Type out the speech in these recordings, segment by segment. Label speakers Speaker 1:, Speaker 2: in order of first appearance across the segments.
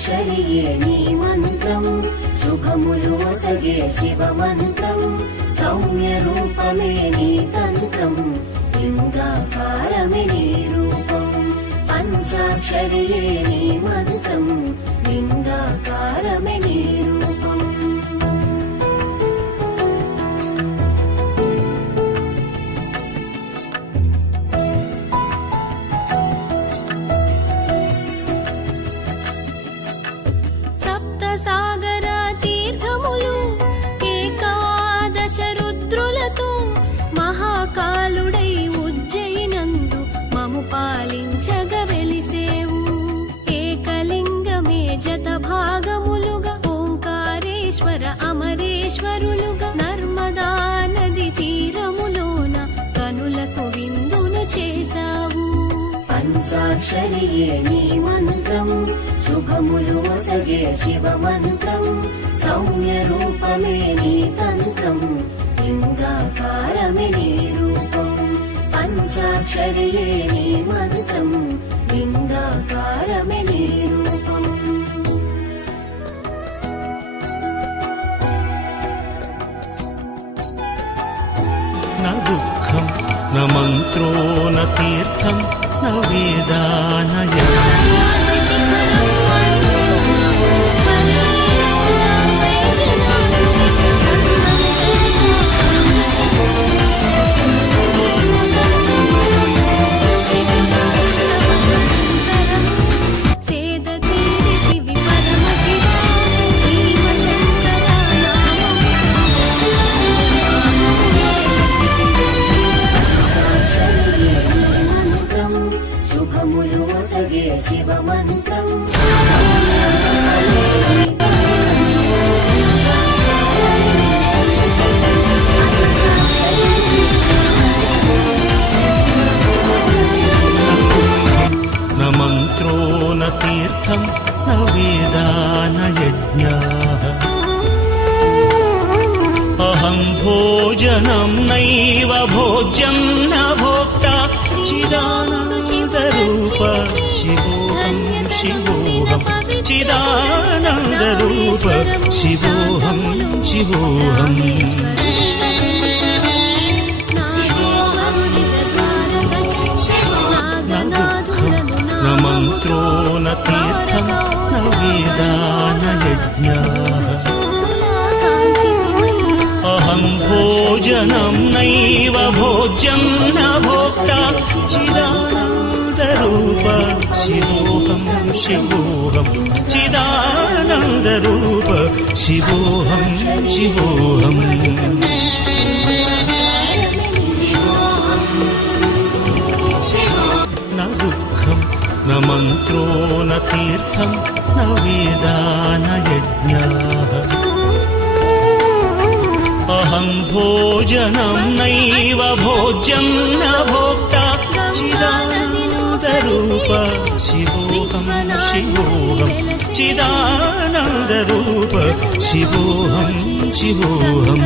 Speaker 1: పంచాక్షరియే నీ మంత్రం. సుఖములు ఒసగే శివ మంత్రం సౌమ్య రూపమే నీ తంత్రం. లింగాకారమే నీ రూపం. పంచాక్షరియే నీ మంత్రం. పంచాక్షరియే నీ మంత్రం శుభములు ఒసగే శివ మంత్రం సౌమ్య రూపమే నీ తంత్రం లింగాకారమే నీ రూపం పంచాక్షరియే నీ మంత్రం లింగాకారమే నీ రూపం
Speaker 2: न दुःखं न मन्त्रो न तीर्थं
Speaker 1: ఆత్మవేదానయ శుభములు ఒసగే శివ మంత్రం సౌమ్య రూపమే నీ తంత్రం
Speaker 2: न मन्त्रो न तीर्थं न वेदा न यज्ञाः अहं भोजनं नैव भोज्यं न भोक्ता चिदानन्दरूप शिवोऽहं शिवोऽहं चिदानन्दरूप शिवोऽहं शिवोऽहम् न मन्त्रो न तीर्थं न वेदा न यज्ञाः अहं भोजनं नैव भोज्यं न भोक्ता चिदानन्दरूप शिवोऽहं शिवोऽहं चिदानन्दरूप शिवोऽहं शिवोऽहम् न दुःखं न मन्त्रो न तीर्थं न वेदा न यज्ञाः अहं भोजनं नैव भोज्यं न भोक्ता चिदानन्दरूप शिवोऽहं शिवोऽहं चिदानन्दरूप शिवोऽहं शिवोऽहम्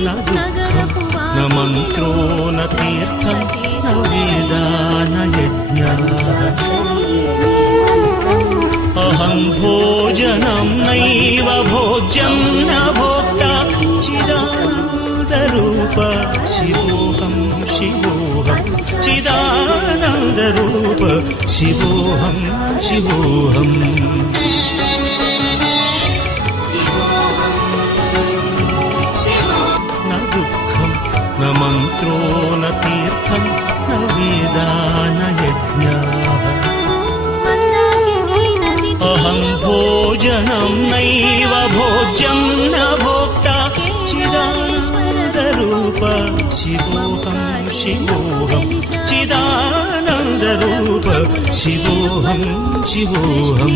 Speaker 2: न दुःखं न मन्त्रो न तीर्थं न वेदा न यज्ञाः अहं भोजनं नैव भोज्यं न भोक्ता चिदानन्दरूप शिवोऽहं शिवोऽहं चिदानन्दरूप शिवोऽहं शिवोऽहम् न दुःखं न मन्त्रो न तीर्थं न वेदा न यज्ञाः अहं भोजनं नैव भोज्यं न भोक्ता రూప శివోహం
Speaker 1: శివోహం చిదానంద రూప శివోహం శివోహం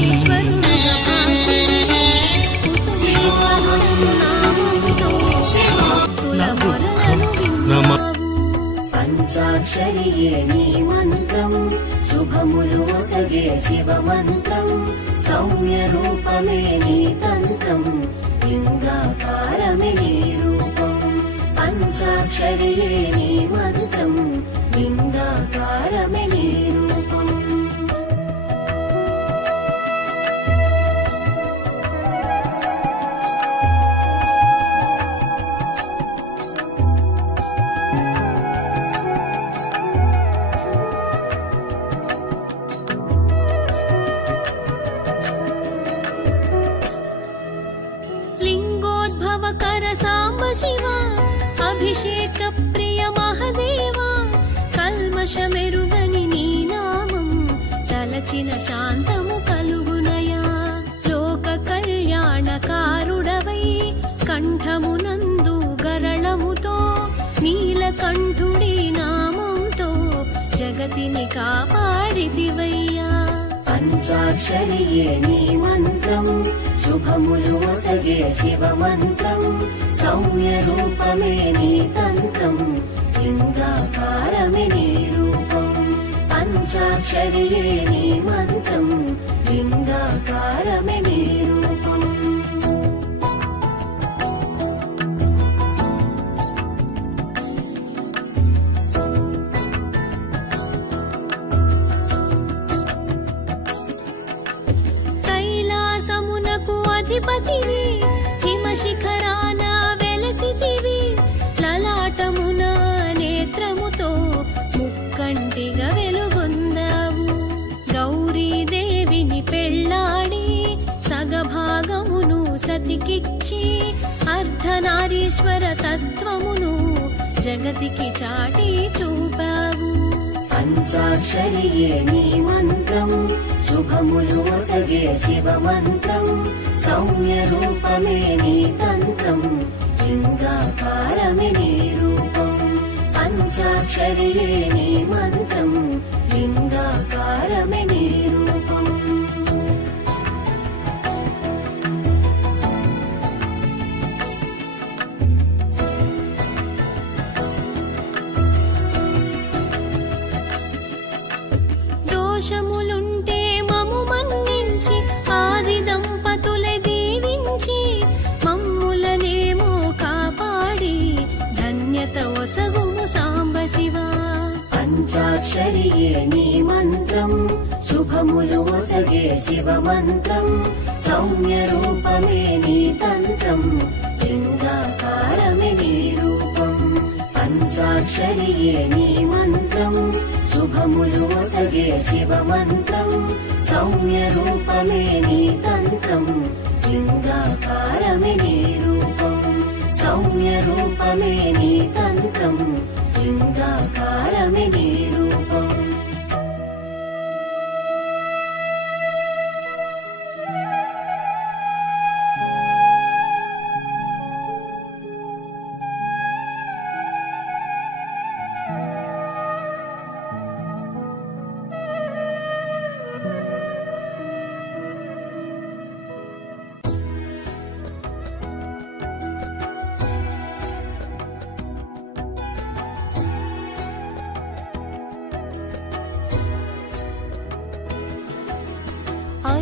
Speaker 1: శివ మంత్రం సౌమ్య రూపమే నీ తంత్రం లింగాకారమే పంచాక్షరియే నీ మంత్రం లింగాకారమే
Speaker 3: నీ రూపం. శివా అభిషేక ప్రియ మహదేవా కల్మషమెరుగని నీ నామం తలచిన శాంతము కలుగునయా. లోక కళ్యాణకారుడవై కంఠమునందు గరళముతో నీలకంఠుడి నామంతో జగతిని కాపాడితివయ్యా.
Speaker 1: పంచాక్షరియే నీ మంత్రం. శుభములు వసగే శివ మంత్రం సౌమ్య రూపమే నీ తంత్రం. లింగాకారమే నీ రూపం. పంచాక్షరియే నీ మంత్రం.
Speaker 3: పతివి హిమ శిఖరాన వెలసితివి. లలాటమున నేత్రముతో ముక్కంటిగా వెలుగొందావు. గౌరీదేవిని పెళ్ళాడి సగభాగమును సతికిచ్చి అర్ధనారీశ్వర తత్వమును జగతికి చాటి చూపావు.
Speaker 1: పంచాక్షరియే నీ మంత్రం. శుభములు వసగే శివ మంత్రం సౌమ్య రూపమే నీ తంత్రం. లింగాకారమే నీ రూపం. పంచాక్షరియే నీ మంత్రం. లింగాకారమే శుభములు వసగే శివ మంత్రం సౌమ్య రూపమే నీ తంత్రం లింగాకారమే నీ రూపం పంచాక్షరియే నీ మంత్రం శుభములు వసగే శివ మంత్రం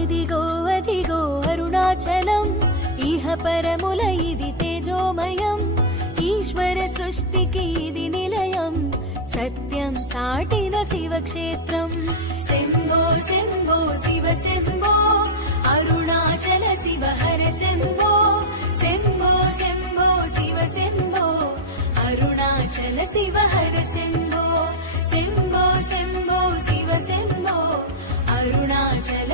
Speaker 1: ఇదిగో
Speaker 3: అదిగో అరుణాచలం ఇహ పరముల ఇది తేజోమయం ఈశ్వర సృష్టికి ఇది నిలయం సత్యం సాటిన శివక్షేత్రం. శంభో శంభో శివ శంభో అరుణాచల శివ హర శంభో శంభో శంభో శివ శంభో అరుణాచల శివ హర శంభో శంభో శంభో శివ శంభో అరుణాచల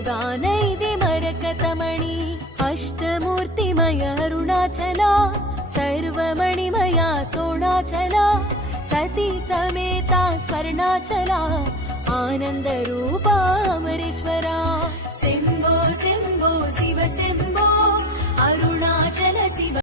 Speaker 3: योगानैदे मरकतमणि अष्टमूर्तिमय अरुणाचला सर्वमणिमया सोणाचला सती समेता स्वर्णाचला आनन्दरूपा अमरेश्वरा
Speaker 1: सिम्बो सिम्बो शिव सिम्बो अरुणाचल शिव